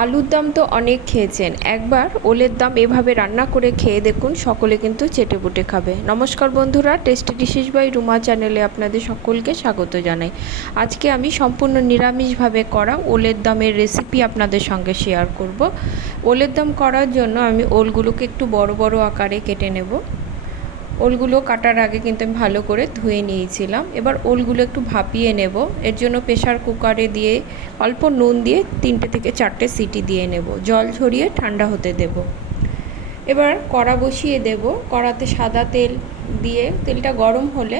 আলুর দম তো অনেক খেয়েছেন, একবার ওলের দম এভাবে রান্না করে খেয়ে দেখুন, সকলে কিন্তু চেটেপুটে খাবে। নমস্কার বন্ধুরা, টেস্টি ডিশেস বাই রুমা চ্যানেলে আপনাদের সকলকে স্বাগত জানাই। আজকে আমি সম্পূর্ণ নিরামিষভাবে করা ওলের দমের রেসিপি আপনাদের সঙ্গে শেয়ার করব। ওলের দম করার জন্য আমি ওলগুলোকে একটু বড় বড় আকারে কেটে নেব। ওলগুলো কাটার আগে কিন্তু আমি ভালো করে ধুয়ে নিয়েছিলাম। এবার ওলগুলো একটু ভাপিয়ে নেব। এর জন্য প্রেশার কুকারে দিয়ে অল্প নুন দিয়ে 3টে থেকে 4টে সিটি দিয়ে নেব। জল ঝরিয়ে ঠান্ডা হতে দেব। এবার কড়া বসিয়ে দেব। কড়াতে সাদা তেল দিয়ে তেলটা গরম হলে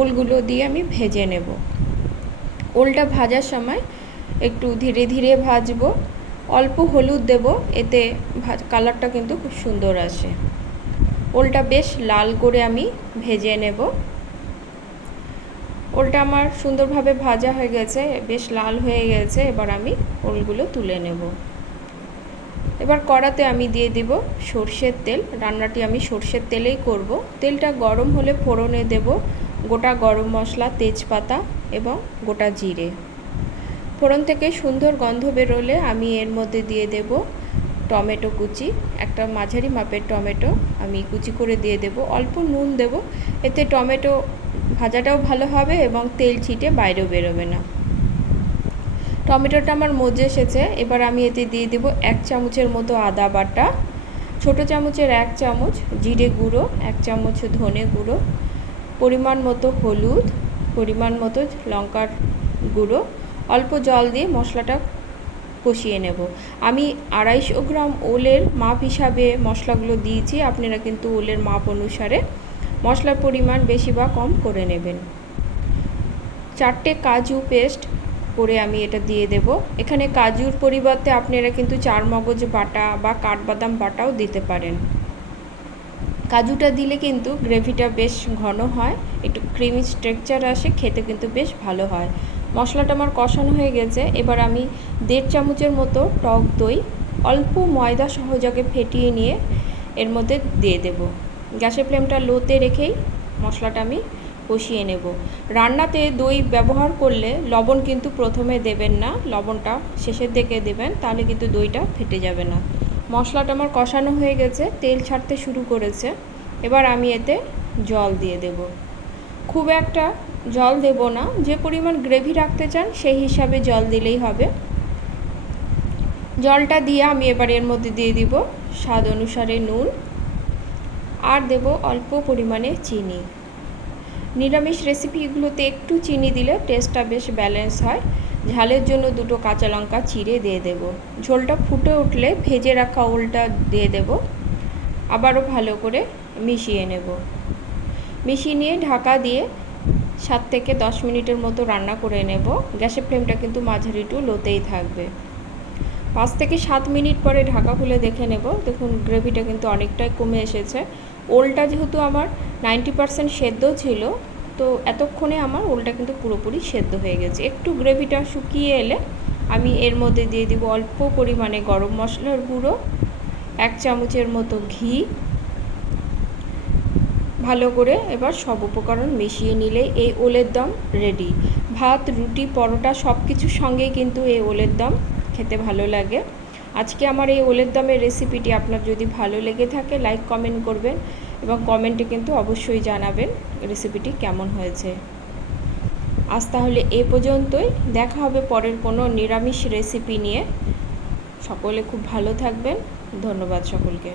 ওলগুলো দিয়ে আমি ভেজে নেব। ওলটা ভাজার সময় একটু ধীরে ধীরে ভাজবো। অল্প হলুদ দেব, এতে কালারটা কিন্তু খুব সুন্দর আসে। ওলটা বেশ লাল করে আমি ভেজে নেব। ওলটা আমার সুন্দরভাবে ভাজা হয়ে গেছে, বেশ লাল হয়ে গেছে। এবার আমি ওলগুলো তুলে নেব। এবার কড়াতে আমি দিয়ে দিব সর্ষের তেল। রান্নাটি আমি সর্ষের তেলেই করব। তেলটা গরম হলে ফোড়নে দেব গোটা গরম মশলা, তেজপাতা এবং গোটা জিরে। ফোড়ন থেকে সুন্দর গন্ধ বেরোলে আমি এর মধ্যে দিয়ে দেব টমেটো কুচি। একটা মাঝারি মাপের টমেটো আমি কুচি করে দিয়ে দেব। অল্প নুন দেব, এতে টমেটো ভাজাটাও ভালো হবে এবং তেল ছিটে বাইরেও বেরোবে না। টমেটোটা আমার মজে এসেছে। এবার আমি এতে দিয়ে দেব 1 চামচের মতো আদা বাটা, ছোটো চামচের 1 চামচ জিরে গুঁড়ো, 1 চামচ ধনে গুঁড়ো, পরিমাণ মতো হলুদ, পরিমাণ মতো লঙ্কার গুঁড়ো। অল্প জল দিয়ে মশলাটা কষিয়ে নেব। আমি 250 গ্রাম ওলের মাপ হিসাবে মশলাগুলো দিয়েছি। আপনারা কিন্তু ওলের মাপ অনুসারে মশলার পরিমাণ বেশি বা কম করে নেবেন। 4টে কাজু পেস্ট করে আমি এটা দিয়ে দেব। এখানে কাজুর পরিবর্তে আপনারা কিন্তু চারমগজ বাটা বা কাঠবাদাম বাটাও দিতে পারেন। কাজুটা দিলে কিন্তু গ্রেভিটা বেশ ঘন হয়, একটু ক্রিমি টেক্সচার আসে, খেতে কিন্তু বেশ ভালো হয়। মশলাটা আমার কষানো হয়ে গেছে। এবার আমি 1.5 চামচের মতো টক দই অল্প ময়দা সহযোগে ফেটিয়ে নিয়ে এর মধ্যে দিয়ে দেব। গ্যাসের ফ্লেমটা লোতে রেখেই মশলাটা আমি কষিয়ে নেব। রান্নাতে দই ব্যবহার করলে লবণ কিন্তু প্রথমে দেবেন না, লবণটা শেষের দিকে দেবেন, তাহলে কিন্তু দইটা ফেটে যাবে না। মশলাটা আমার কষানো হয়ে গেছে, তেল ছাড়তে শুরু করেছে। এবার আমি এতে জল দিয়ে দেব। খুব একটা জল দেব না, যে পরিমাণ গ্রেভি রাখতে চান সেই হিসাবে জল দিলেই হবে। জলটা দিয়ে আমি এবার এর মধ্যে দিয়ে দিব স্বাদ অনুসারে নুন আর দেব অল্প পরিমাণে চিনি। নিরামিষ রেসিপিগুলোতে একটু চিনি দিলে টেস্টটা বেশ ব্যালেন্স হয়। ঝালের জন্য 2টো কাঁচা লঙ্কা চিড়ে দিয়ে দেব। ঝোলটা ফুটে উঠলে ভেজে রাখা ওলটা দিয়ে দেব। আবারও ভালো করে মিশিয়ে নেব। মিশিয়ে নিয়ে ঢাকা দিয়ে 7 থেকে 10 মিনিটের মতো রান্না করে নেব। গ্যাসের ফ্লেমটা কিন্তু মাঝারি টু লোতেই থাকবে। 5 থেকে 7 মিনিট পরে ঢাকা খুলে দেখে নেব। দেখুন গ্রেভিটা কিন্তু অনেকটাই কমে এসেছে। ওলটা যেহেতু আমার 90% সেদ্ধ ছিল, তো এতক্ষণে আমার ওলটা কিন্তু পুরোপুরি সেদ্ধ হয়ে গেছে। একটু গ্রেভিটা শুকিয়ে এলে আমি এর মধ্যে দিয়ে দিব অল্প পরিমাণে গরম মশলার গুঁড়ো, 1 চামচের মতো ঘি। ভালো করে এবার সব উপকরণ মিশিয়ে নিলে এই ওলের দম রেডি। ভাত, রুটি, পরোটা সব কিছুর সঙ্গেই কিন্তু এই ওলের দম খেতে ভালো লাগে। আজকে আমার এই ওলের দমের রেসিপিটি আপনার যদি ভালো লেগে থাকে লাইক কমেন্ট করবেন এবং কমেন্টে কিন্তু অবশ্যই জানাবেন রেসিপিটি কেমন হয়েছে। আজ তাহলে এ পর্যন্তই, দেখা হবে পরের কোনো নিরামিষ রেসিপি নিয়ে। সকলে খুব ভালো থাকবেন। ধন্যবাদ সকলকে।